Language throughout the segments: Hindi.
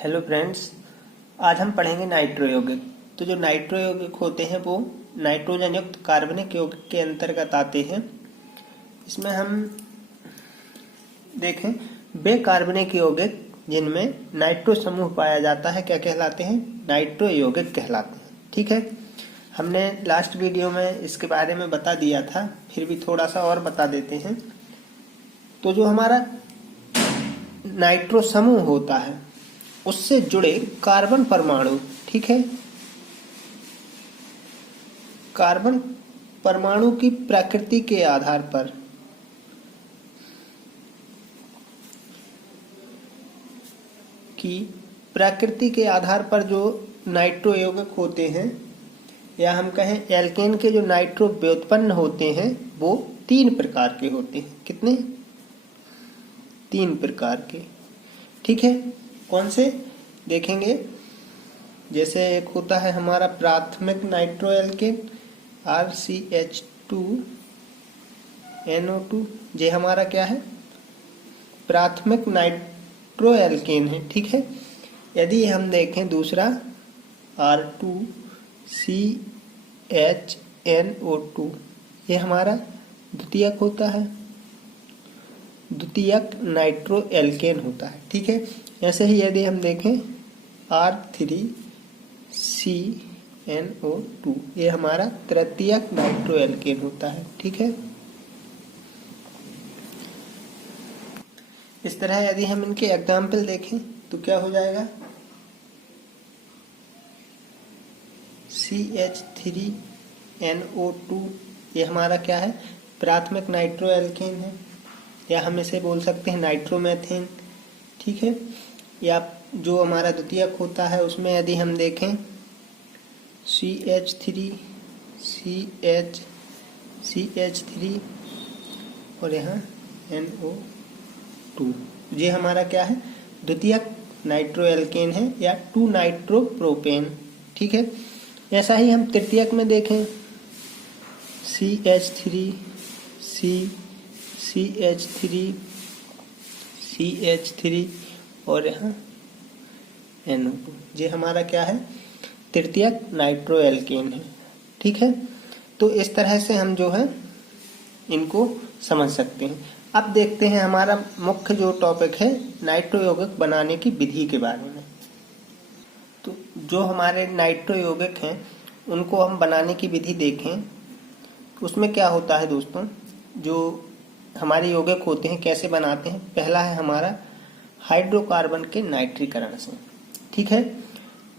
हेलो फ्रेंड्स, आज हम पढ़ेंगे नाइट्रो यौगिक। तो जो नाइट्रो यौगिक होते हैं वो नाइट्रोजन युक्त कार्बनिक यौगिक के अंतर्गत आते हैं। इसमें हम देखें वे कार्बनिक यौगिक जिनमें नाइट्रो समूह पाया जाता है क्या कहलाते हैं? नाइट्रो यौगिक कहलाते हैं। ठीक है, हमने लास्ट वीडियो में इसके बारे में बता दिया था, फिर भी थोड़ा सा और बता देते हैं। तो जो हमारा नाइट्रो समूह होता है उससे जुड़े कार्बन परमाणु, ठीक है, कार्बन परमाणु की प्रकृति के आधार पर जो नाइट्रो यौगिक होते हैं, या हम कहें एल्केन के जो नाइट्रो व्युत्पन्न होते हैं वो 3 प्रकार के होते हैं। कितने? 3 प्रकार के। ठीक है, कौन से देखेंगे? जैसे एक होता है हमारा प्राथमिक नाइट्रो एल्केन RCH2NO2, ये हमारा क्या है? प्राथमिक नाइट्रो एल्केन है। ठीक है, यदि हम देखें दूसरा R2CHNO2, ये हमारा द्वितीयक होता है, द्वितीयक नाइट्रो एल्केन होता है। ठीक है, ऐसे ही यदि हम देखें R3CNO2, ये हमारा तृतीयक नाइट्रो एल्केन होता है। ठीक है, इस तरह यदि हम इनके एग्जाम्पल देखें तो क्या हो जाएगा? CH3NO2, ये हमारा क्या है? प्राथमिक नाइट्रो एल्केन है, या हम इसे बोल सकते हैं नाइट्रोमेथेन। ठीक है, या जो हमारा द्वितीयक होता है उसमें यदि हम देखें CH3 और यहाँ NO2, ये हमारा क्या है? द्वितीयक नाइट्रो एल्केन है, या 2 नाइट्रो प्रोपेन। ठीक है, ऐसा ही हम तृतीयक में देखें CH3 और यहाँ NO2, ये हमारा क्या है? तृतीयक नाइट्रो एल्केन है। ठीक है, तो इस तरह से हम जो है इनको समझ सकते हैं। अब देखते हैं हमारा मुख्य जो टॉपिक है नाइट्रो यौगिक बनाने की विधि के बारे में। तो जो हमारे नाइट्रो यौगिक हैं उनको हम बनाने की विधि देखें, उसमें क्या होता है दोस्तों? जो हमारे यौगिक होते हैं कैसे बनाते हैं? पहला है हमारा हाइड्रोकार्बन के नाइट्रीकरण से। ठीक है,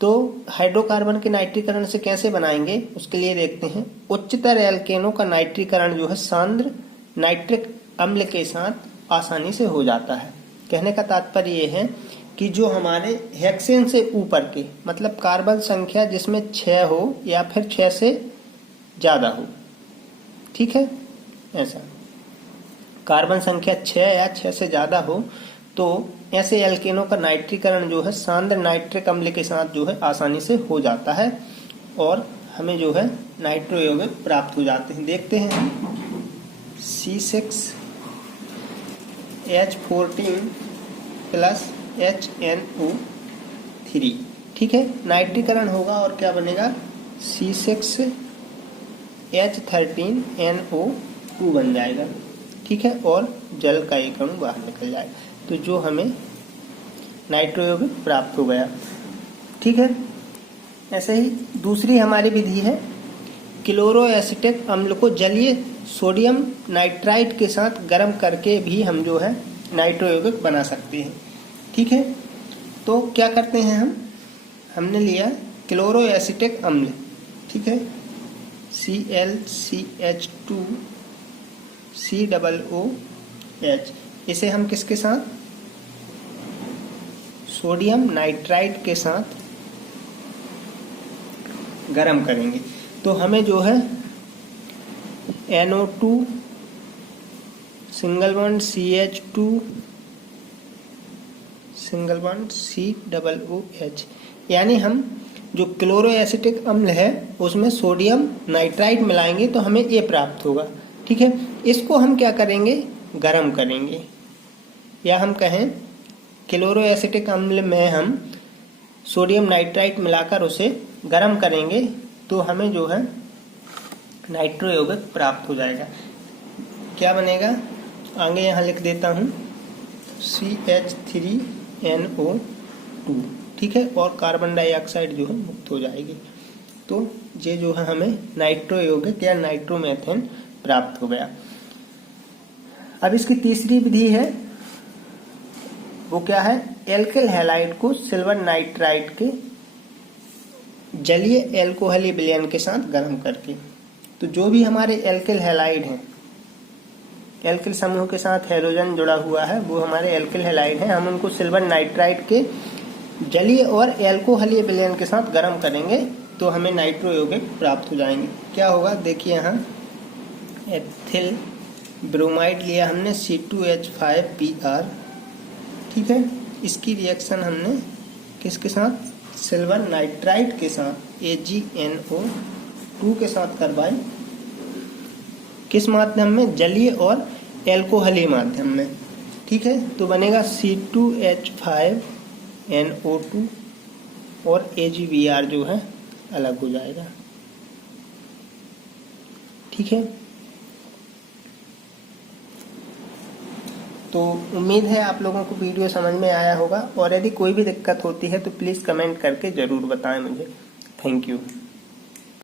तो हाइड्रोकार्बन के नाइट्रीकरण से कैसे बनाएंगे उसके लिए देखते हैं। उच्चतर एल्केनों का नाइट्रीकरण जो है सांद्र नाइट्रिक अम्ल के साथ आसानी से हो जाता है। कहने का तात्पर्य ये है कि जो हमारे हेक्सेन से ऊपर के, मतलब कार्बन संख्या जिसमें 6 हो या फिर 6 से ज्यादा हो, ठीक है, ऐसा कार्बन संख्या 6 या 6 से ज्यादा हो, तो ऐसे एल्केनों का नाइट्रीकरण जो है सांद्र नाइट्रिक अम्ल के साथ जो है आसानी से हो जाता है और हमें जो है नाइट्रो यौगिक प्राप्त हो जाते हैं। देखते हैं C6H14 प्लस HNO3। ठीक है, नाइट्रीकरण होगा और क्या बनेगा? C6H13NO2 बन जाएगा। ठीक है, और जल का एक अणु बाहर निकल जाएगा, तो जो हमें नाइट्रो यौगिक प्राप्त हो गया। ठीक है, ऐसे ही दूसरी हमारी विधि है क्लोरो एसिटिक अम्ल को जलीय सोडियम नाइट्राइट के साथ गर्म करके भी हम जो है नाइट्रो यौगिक बना सकते हैं। ठीक है, तो क्या करते हैं हमने लिया क्लोरो एसिटिक अम्ल, ठीक है, ClCH2COOH, इसे हम किसके साथ? सोडियम नाइट्राइट के साथ गरम करेंगे, तो हमें जो है NO2 single bond CH2 single bond COOH, यानी हम जो क्लोरो एसिटिक अम्ल है उसमें सोडियम नाइट्राइट मिलाएंगे तो हमें ये प्राप्त होगा। ठीक है, इसको हम क्या करेंगे? गरम करेंगे, या हम कहें क्लोरो एसिटिक अम्ल में हम सोडियम नाइट्राइट मिलाकर उसे गर्म करेंगे तो हमें जो है नाइट्रो यौगिक प्राप्त हो जाएगा। क्या बनेगा, आगे यहाँ लिख देता हूँ CH3NO2, ठीक है, और कार्बन डाइऑक्साइड जो है मुक्त हो जाएगी। तो ये जो है हमें नाइट्रो यौगिक या नाइट्रोमेथेन प्राप्त हो गया। अब इसकी तीसरी विधि है, वो क्या है, एल्किल हैलाइड को सिल्वर नाइट्राइट के जलीय एल्कोहली विलयन के साथ गर्म करके। तो जो भी हमारे एल्किल हैलाइड हैं, एल्किल समूह के साथ हाइड्रोजन जुड़ा हुआ है, वो हमारे एल्किल हैलाइड हैं, हम उनको सिल्वर नाइट्राइट के जलीय और एल्कोहलीय विलयन के साथ गर्म करेंगे तो हमें नाइट्रो यौगिक प्राप्त हो जाएंगे। क्या होगा, देखिए यहाँ एथिल ब्रोमाइड लिया हमने C2H5Br, ठीक है, इसकी रिएक्शन हमने किसके साथ, सिल्वर नाइट्राइट के साथ AgNO2 के साथ करवाई, किस माध्यम में, जलीय और एल्कोहलीय माध्यम में, ठीक है। तो बनेगा C2H5NO2 और AgBr जो है अलग हो जाएगा, ठीक है। तो उम्मीद है आप लोगों को वीडियो समझ में आया होगा, और यदि कोई भी दिक्कत होती है तो प्लीज़ कमेंट करके ज़रूर बताएं मुझे। Thank you.